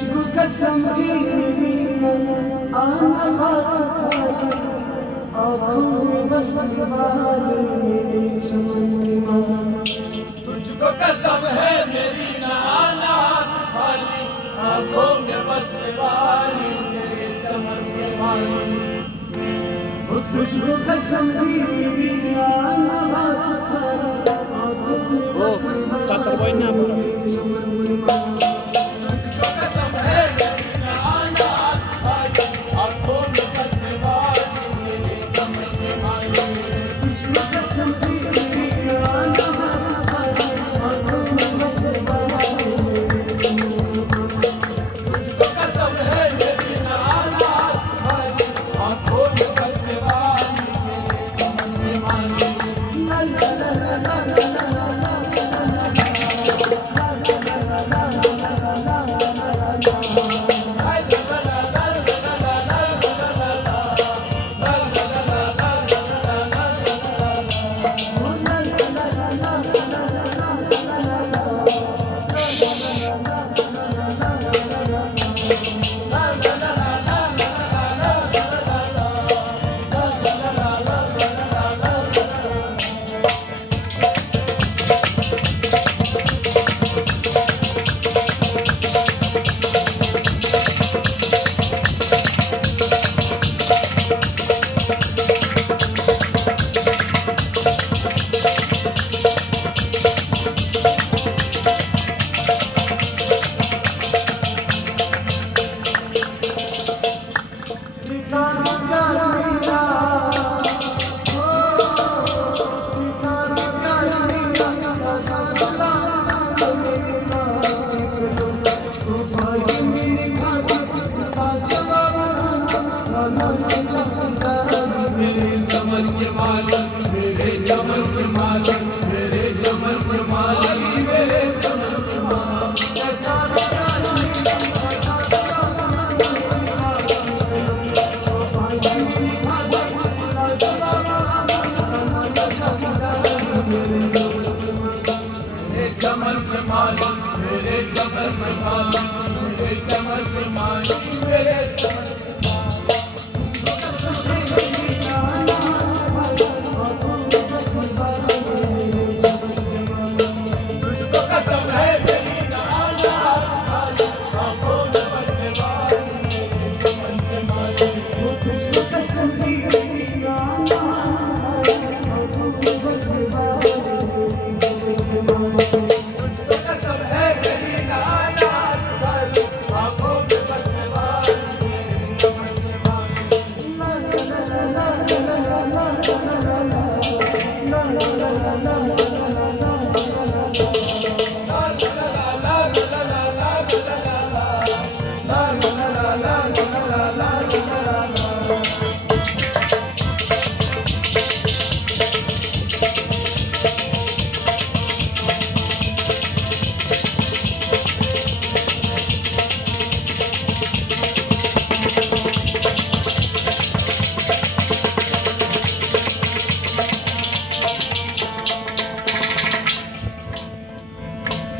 तुझको कसम भी मेरी आना खाली आँखों में बस वाली मेरे चमन के माली। तुझको कसम है मेरी न आना खाली आँखों में बसने वाली तेरे चमन के माली। तुझको कसम भी मेरी आना खाली आँखों में बस वाली मेरे चमन के माली। तुझको कसम है मेरी न आना खाली आँखों में बसने वाली तेरे चमन के माली। तुझको कसम भी मेरी आना खाली आँखों में बस वाली मेरे चमन के माली। तुझको कसम है मेरी न आना खाली आँखों में बसने वाली तेरे चमन के माली। ला ला ला ला ला ला ला मेरे चमन के मालिक मेरे चमन के मालिक मेरे चमन के मालिक मेरे चमन के मेरे चमन के मालिक मेरे चमन के मालिक मेरे चमन के मालिक मेरे चमन तुझको कसम है मेरी न आना खाली आँखों में बसने वाली मेरे चमन के मालिक। तुझको कसम भी मेरी आना खाली आँखों में बस वाली मेरे चमन के माली। तुझको कसम है मेरी न आना खाली आँखों में बसने वाली मेरे चमन के मालिक।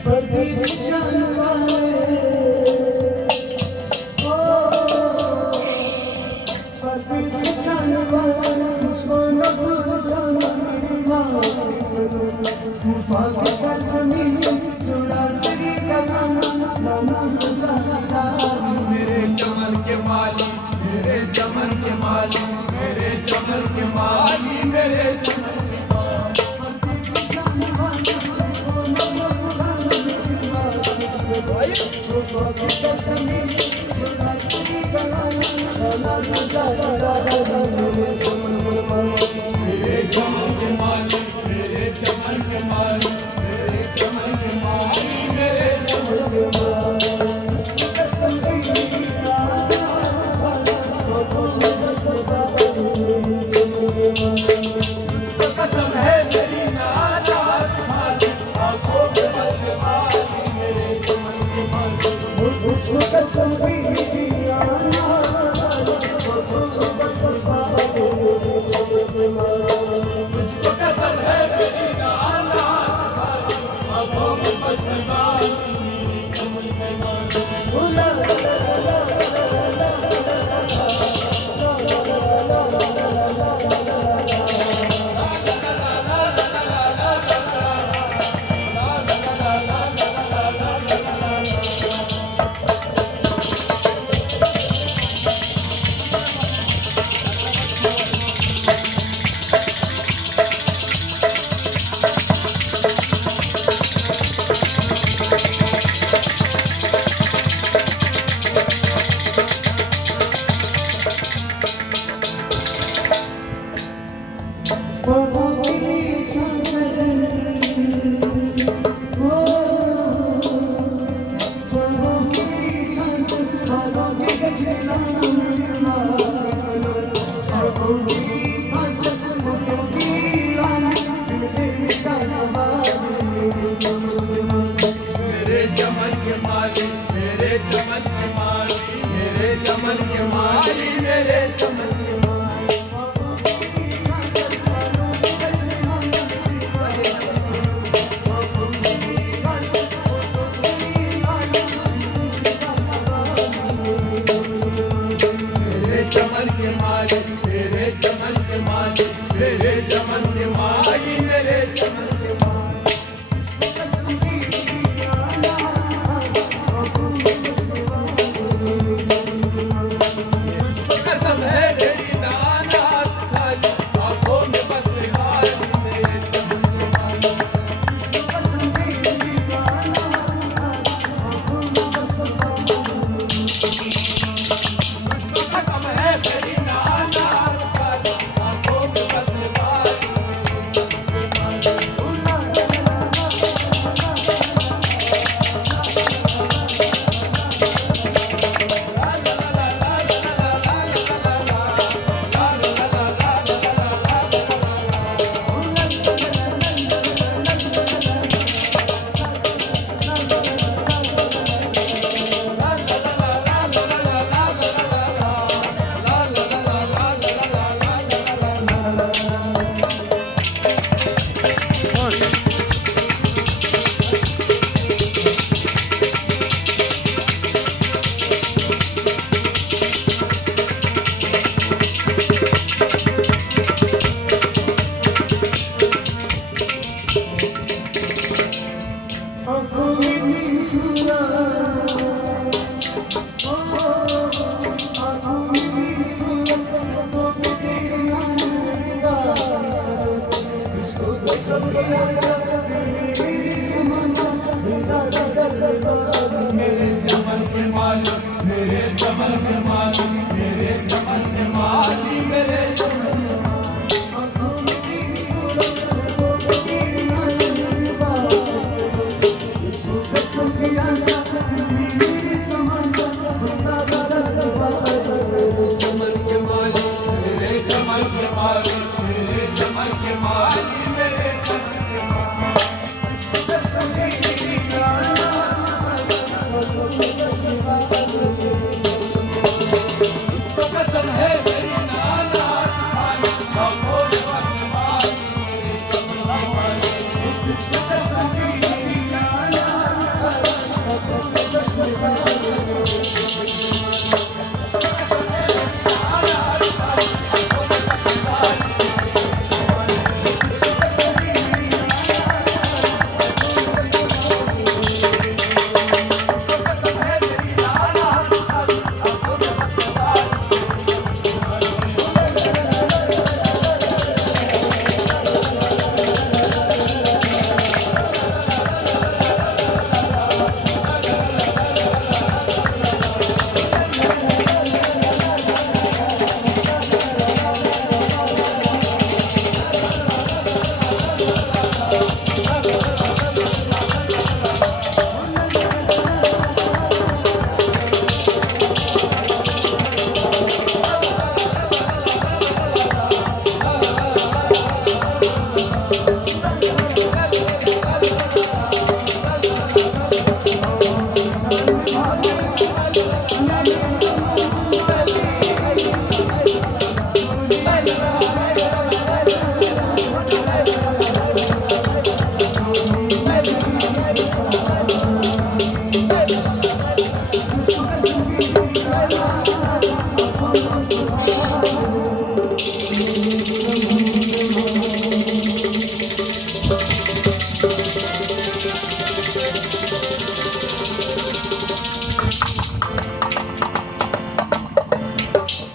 परदेस जाने वाले ओ परदेस जाने वाले मुझको न भूल जाना मेरी वासी सनम। तूफान के साथ ज़मीन से जुड़ा सही का नाना सजा मेरे चमन के माली मेरे चमन के माली मेरे चमन के माली मेरे चमन के माली। परदेस जाने वाले मुझको न भूल जाना मेरी वासी सनम। तूफान के साथ ज़मीन से जुड़ा सही का नाना सजा मेरे चमन के माली। मेरे चमन के माली मेरे चमन के माली मेरे चमन के माली मेरे चमन के माली। कसम भी मेरी आना आँखों में बस वाली मेरे चमन के माली। तुझको कसम है मेरी न आना खाली आँखों में बसने वाली मेरे चमन के माली। तुझको कसम भी मेरी आना आँखों में बस वाली मेरे चमन के माली। तुझको कसम है मेरी न आना खाली आँखों में बसने वाली मेरे चमन के माली। भुला मालिक मेरे चमन के मालिक मेरे चमन के मालिक मेरे चमन के आँखों में तेरी सूरत, होठों में तेरी नाज़, लिबास छूटे सखिया जा, मेरी समाजा, बता गलत बात, मेरे चमन के मालिक, मेरे चमन के मालिक मेरे चमन के मालिक मेरे चमन के मालिक छूटे सखिया जा, होठों में बस बात, तो कसम है मेरी नाना खाली आंखों में बस बात मेरे चमन के मालिक छूटे सखिया जा, होठों में बस बात,